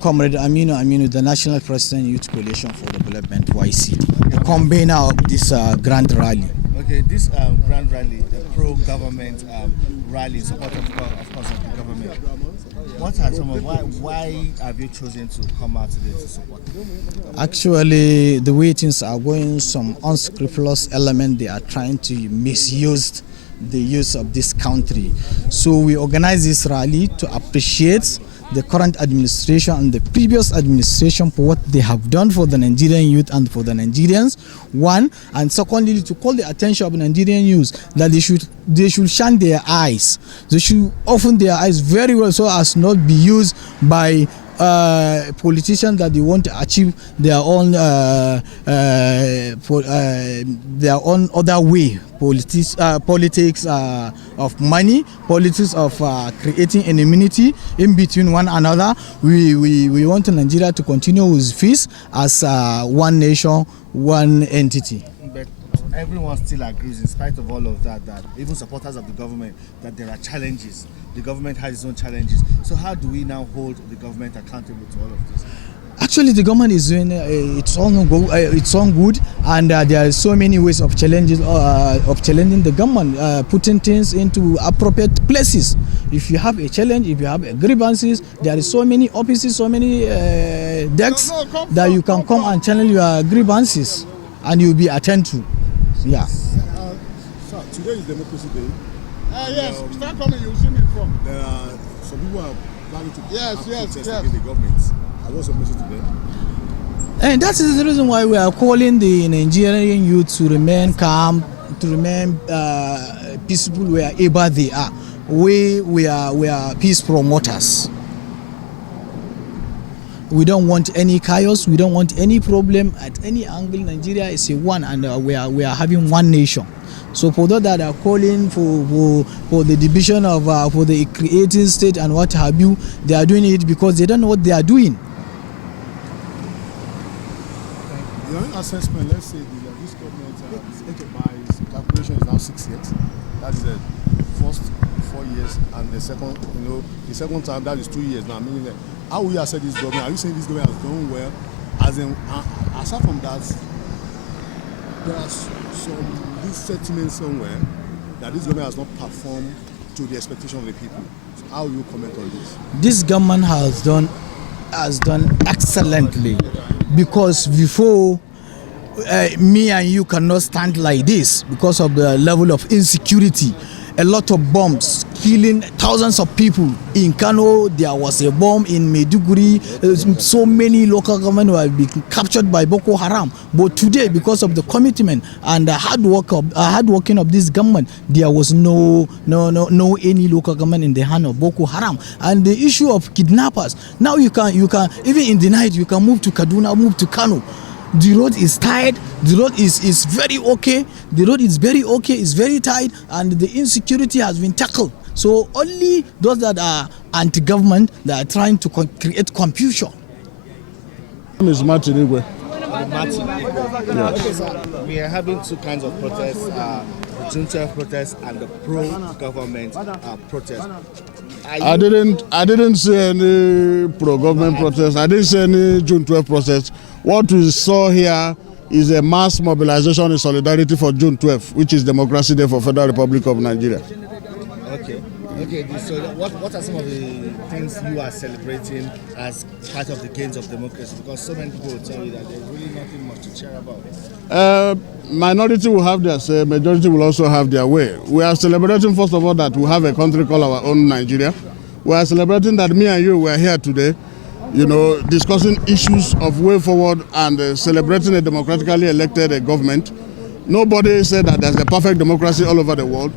Comrade Aminu, the National President Youth Coalition for Development, YCD, the convener of this grand rally. Okay, this grand rally, the pro-government rally in support of course, of the government. What are some of why have you chosen to come out today to support? Actually, the way things are going, some unscrupulous element, they are trying to misuse the use of this country. So we organize this rally to appreciate the current administration and the previous administration for what they have done for the Nigerian youth and for the Nigerians, one, and secondly to call the attention of Nigerian youth that they should shun their eyes. They should open their eyes very well so as not be used by politicians that they want to achieve their own other way. Politics of money, politics of creating anonymity in between one another. We want Nigeria to continue with peace as one nation, one entity. But everyone still agrees, in spite of all of that, that even supporters of the government, that there are challenges. The government has its own challenges. So how do we now hold the government accountable to all of this? Actually, the government is doing its own good, and there are so many ways of challenging the government, putting things into appropriate places. If you have a challenge, if you have grievances, there are so many offices, so many desks that you can come and channel your grievances, and you'll be attended to. Yeah. Sir, today is Democracy Day. Yes, start coming, you'll see me from. There are some people who are planning to protest yes. against the government. What's your message to them? And that is the reason why we are calling the Nigerian youth to remain calm, to remain peaceful wherever they are. We are peace promoters. We don't want any chaos. We don't want any problem at any angle. Nigeria is a one, and we are having one nation. So for those that are calling for the division of for the creative state and what have you, they are doing it because they don't know what they are doing. Your assessment, let's say this government, by calculation, is now 6 years. That is the first 4 years, and the second time, that is 2 years now. Meaning that, how will you assess this government? Are you saying this government has done well? As in, aside from that, there are some sentiment somewhere that this government has not performed to the expectation of the people. So how will you comment on this? This government has done excellently, because before me and you cannot stand like this because of the level of insecurity. A lot of bombs killing thousands of people. In Kano, there was a bomb. In Maiduguri, so many local governments have been captured by Boko Haram. But today, because of the commitment and the hard working of this government, there was no any local government in the hand of Boko Haram. And the issue of kidnappers, now you can even in the night you can move to Kaduna, move to Kano. The road is tight, the road is very okay, the road is very okay, it's very tight, and the insecurity has been tackled. So only those that are anti-government that are trying to create confusion. My name is Martin Igwe. Martin. Yes. We are having two kinds of protests, the June 12 protest and the pro-government protest. I didn't see any pro-government protest. I didn't see any June 12 protest. What we saw here is a mass mobilization in solidarity for June 12, which is Democracy Day for Federal Republic of Nigeria. Okay. So what are some of the things you are celebrating as part of the gains of democracy? Because so many people will tell you that there's really nothing much to cheer about. Minority will have their say, majority will also have their way. We are celebrating, first of all, that we have a country called our own Nigeria. We are celebrating that me and you were here today, discussing issues of way forward and celebrating a democratically elected government. Nobody said that there's a perfect democracy all over the world.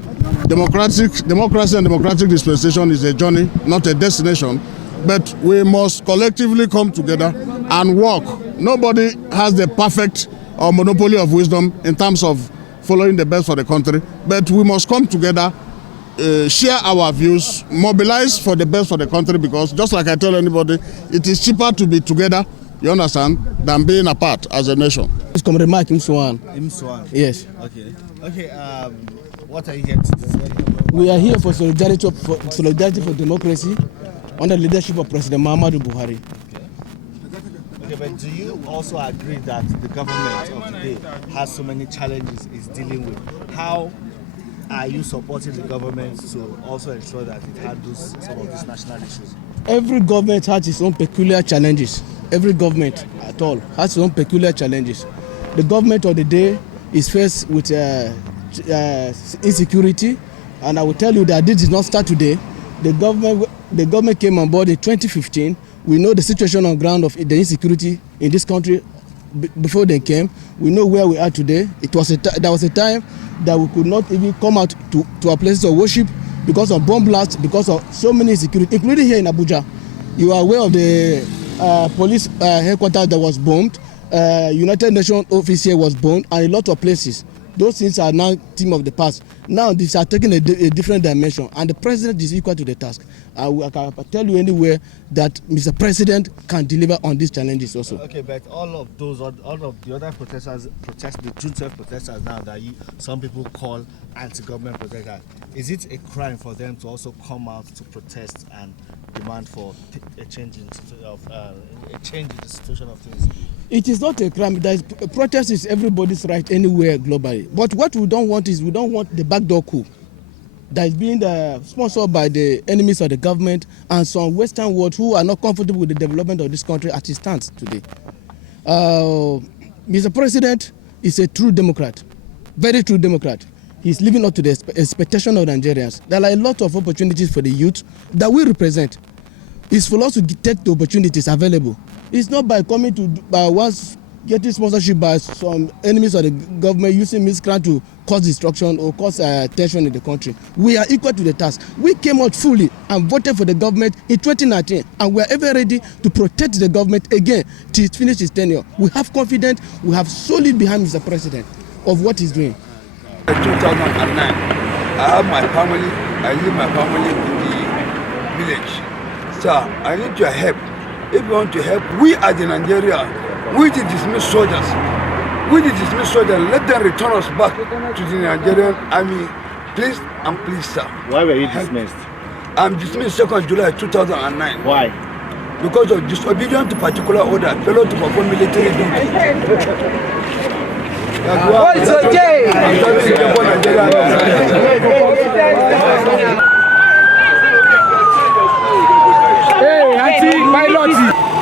Democracy and democratic dispensation is a journey, not a destination. but we must collectively come together and work. Nobody has the perfect or monopoly of wisdom in terms of following the best for the country, but we must come together, share our views, mobilize for the best for the country, because just like I tell anybody, it is cheaper to be together, you understand, than being apart as a nation. It's Comrade Mike Imswan. Imswan. Yes. Okay. Okay. What are you here to say? We are here for solidarity for democracy under the leadership of President Muhammadu Buhari. Okay, but do you also agree that the government of today has so many challenges it's dealing with? How are you supporting the government to also ensure that it handles some of these national issues? Every government has its own peculiar challenges. Every government at all has its own peculiar challenges. The government of the day is faced with insecurity, and I will tell you that this did not start today. The government came on board in 2015. We know the situation on ground of the insecurity in this country before they came. We know where we are today. There was a time that we could not even come out to our places of worship because of bomb blasts, because of so many insecurity, including here in Abuja. You are aware of the police headquarters that was bombed. United Nations office here was bombed, and a lot of places. Those things are now thing of the past. Now these are taking a different dimension, and the president is equal to the task. I can tell you anywhere that Mr. President can deliver on these challenges also. Okay, but all of the other protesters, the June 12 protesters now that some people call anti-government protesters, is it a crime for them to also come out to protest and demand for a change in the situation of things? It is not a crime. Protest is everybody's right anywhere globally. But what we don't want is the backdoor coup that is being sponsored by the enemies of the government and some Western world who are not comfortable with the development of this country as it stands today. Mr. President is a true Democrat, very true Democrat. He's living up to the expectation of Nigerians. There are a lot of opportunities for the youth that we represent. It's for us to take the opportunities available. It's not by coming to once getting sponsorship by some enemies of the government using miscreant to cause destruction or cause tension in the country. We are equal to the task. We came out fully and voted for the government in 2019, and we are ever ready to protect the government again till it finishes its tenure. We have confidence, we have solid behind Mr. President of what he's doing. In 2009, I have my family, I leave my family in the village. So I need your help. If you want to help, we are the Nigeria, we the dismissed soldiers. Let them return us back to the Nigerian army. Please and please, sir. Why were you dismissed? I'm dismissed 2nd July 2009. Why? Because of disobedience to particular order, failure to perform military duty. It's okay. Hey, Auntie, pilot.